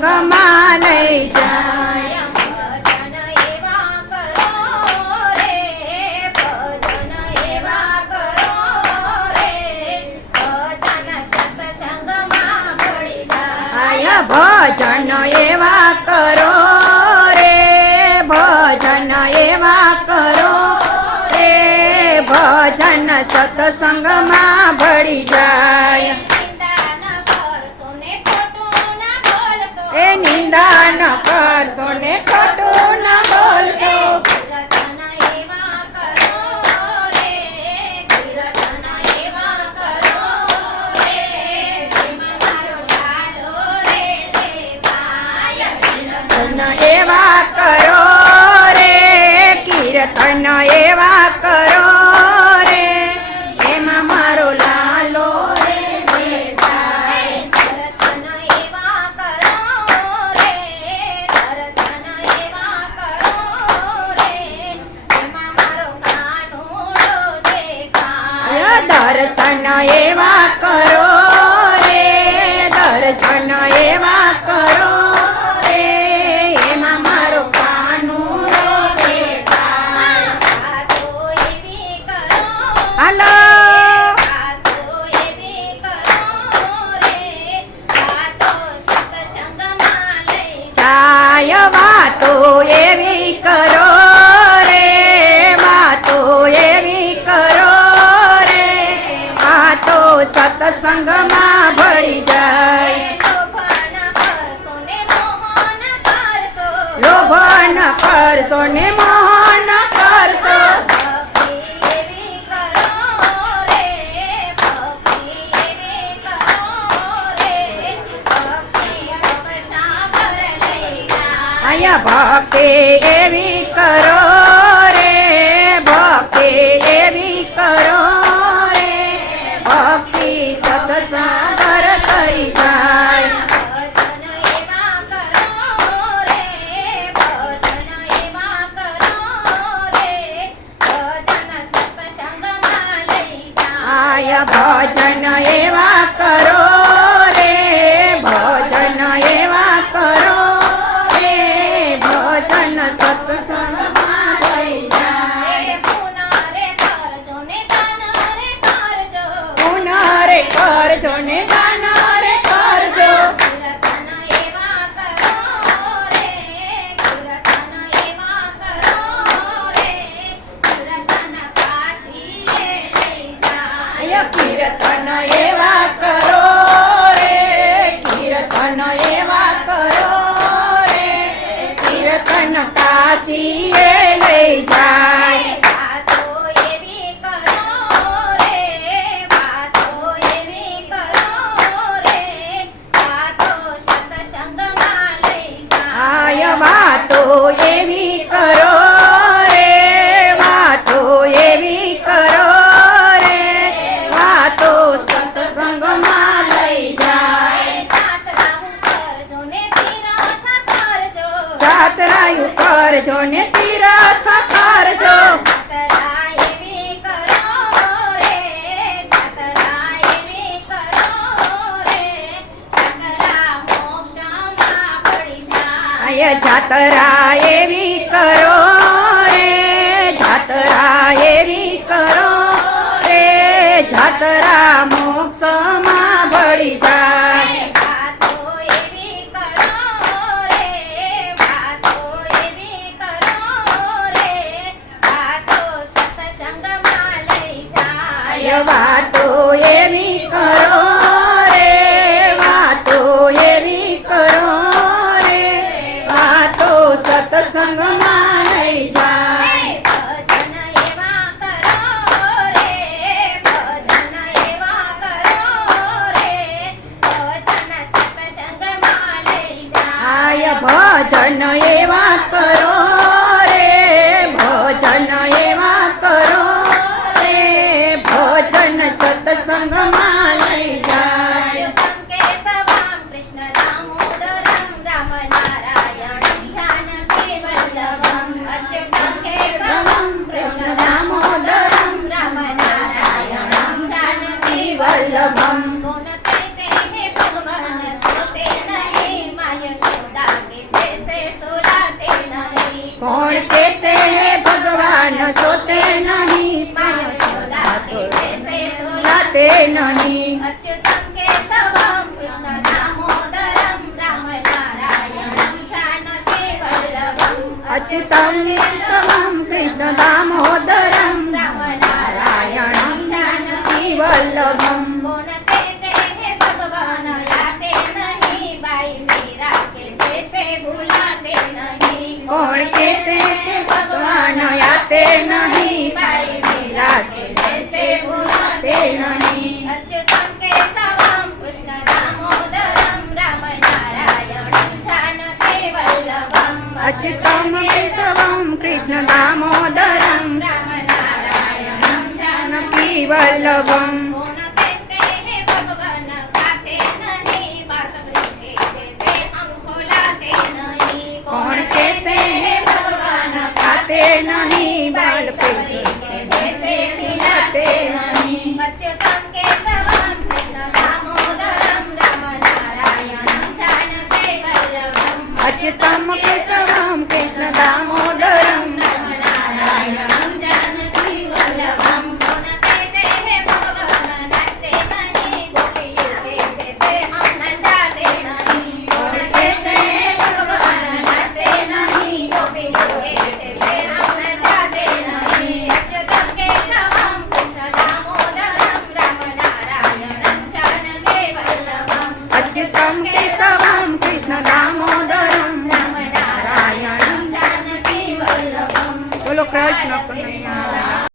સત્સંગમાં લઈ જાય ભજન એવા કરો રે ભજન એવા કરો રે ભજન સત્સંગમાં ભળી જાય ભજન એવા કરો રે ભજન એવા કરો રે ભજન સત્સંગમાં ભળી જાય એ નિંદા ન કરશો ને ખોટું ન બોલશો ભજન એવા કરો રે ભજન એવા કરો રે જેમાં મારો લાલો રે દેવાય કીર્તન એવા કરો રે કીર્તન એવા કરો રે એમાં મારો લાલો રે દેખાય. દર્શન એવા કરો રે દર્શન એવા કરો રે જેમાં મારો કાનુડો દેખાય દર્શન એવા કરો રે દર્શન એવા કરો રે એમાં મારો કાનુડો દેખાય. વાતો એવી કરો હાલો વાતો એવી કરો રે વાતો સત્સંગમાં લઈ જાય વાતો એવી કરો રે વાતો એવી કરો રે વાતો સત્સંગમાં ભળી જાય. લોભ ન કરશો ને મોહ ન કરશો લોભ ન કરશો ભક્તિ એવી કરો રે ભક્તિ એવી કરો રે ભક્તિ ભવસાગર લઈ જાય અહીંયા ભક્તિ એવી કરો રે ભક્તિ એવી કરો રે ભક્તિ સત્સંગર થઈ જાય. ભજન એવા કરો રે ભજન એવા કરો રે ભજન સત્સંગમાં લઈ જાય ભજન એવા કરો રે ભજન એવા કરો રે ભજન સત્સંગમાં લઈ જાય. પુનરે કરજો ને દાન રે કરજો પુનરે કરજો ને દાન રે કરજો કીર્તન એવા કરો રે કીર્તન એવા કરો રે કીર્તન કાશીએ લઈ જાય કીર્તન એવા કરો રે કીર્તન એવા કરો રે કીર્તન કાશીએ લઈ જાય. વાતો એવી કરો રે વાતો એવી કરો રે વાતો સત્સંગમાં લઈ જાય વાતો એવી કરો રે વાતો એવી કરો રે વાતો સત્સંગમાં લઈ જાય. જાત્રાયું કરજો ને તીરથ કરજો જાત્રા એવી કરજો ને તીરથ કરજો જાત્રા એવી કરો રે જાત્રા મોક્ષમાં પડી જાય જાત્રા એવી કરો રે જાત્રા એવી કરો રે જાત્રા મોક્ષમાં ભળી જાય. વાતો એવી કરો રે વાતો એવી કરો રે વાતો સત્સંગમાં લઈ જાય વાતો એવી કરો રે વાતો એવી કરો રે વાતો સત્સંગમાં લઈ જાય. ભજન એવા કરો રે ભજન એવા કરો રે ભજન સત્સંગમાં લઈ જાય ભજન એવા કરો રે ભજન એવા કરો રે ભજન સત્સંગમાં લઈ જાય. અચ્યુતં કેશવં કૃષ્ણ દામોદરં રામ નારાયણં જાનકી વલ્લભં અચ્યુતં કેશવં કૃષ્ણ દામોદરં રામ નારાયણં જાનકી વલ્લભં વલ્લભમ ગુણ કહીતે હે ભગવાન સોતે નહીં માય જાતે નહીં. अच्युतं केशवं कृष्णदामोदरं रामनारायणं जानकी वल्लभम् अच्युतं केशवं कृष्ण दामोदरं रामनारायणं जानकी वल्लभम्. गुण कहते हैं भगवान याते नहीं बाई मीरा के जैसे भुलाते नहीं કોણ કહેતે કે ભગવાન યાતે નહીં, बाई મીરા કે जैसे ભૂલાતે નહીં. अच्युतं केशवं कृष्ण दामोदरं रामनारायणं जानकी वल्लभम् अच्युतं केशवं कृष्ण दामोदरं रामनारायणं जानकी वल्लभम्. गुण कहते हैं भगवान गाते नहीं बांसुरी के जैसे हम भुलाते नहीं કોણ કહેતે હે ભગવાન ખાતે નહીં, બાલ बांसुरी के जैसे खिलाते नहीं अच्युतं केशवं कृष्ण दामोदरं रामनारायणं जानकी वल्लभम् अच्युतं केशवं कृष्ण दामोदरं रामनारायणं जानकी वल्लभम् गुण कहते हैं भगवान नाचते नहीं गोपियों के जैसे हम नचाते नहीं गुण कहते हैं भगवान नाचते नहीं गोपियों के जैसे हम नचाते नहीं अच्युतं केशवं कृष्ण दामोदरं रामनारायणं जानकी वल्लभम् अच्युतं केशवं कृष्ण दामोदरं रामनारायणं जानकी वल्लभम् બોલો કૃષ્ણ કનૈયા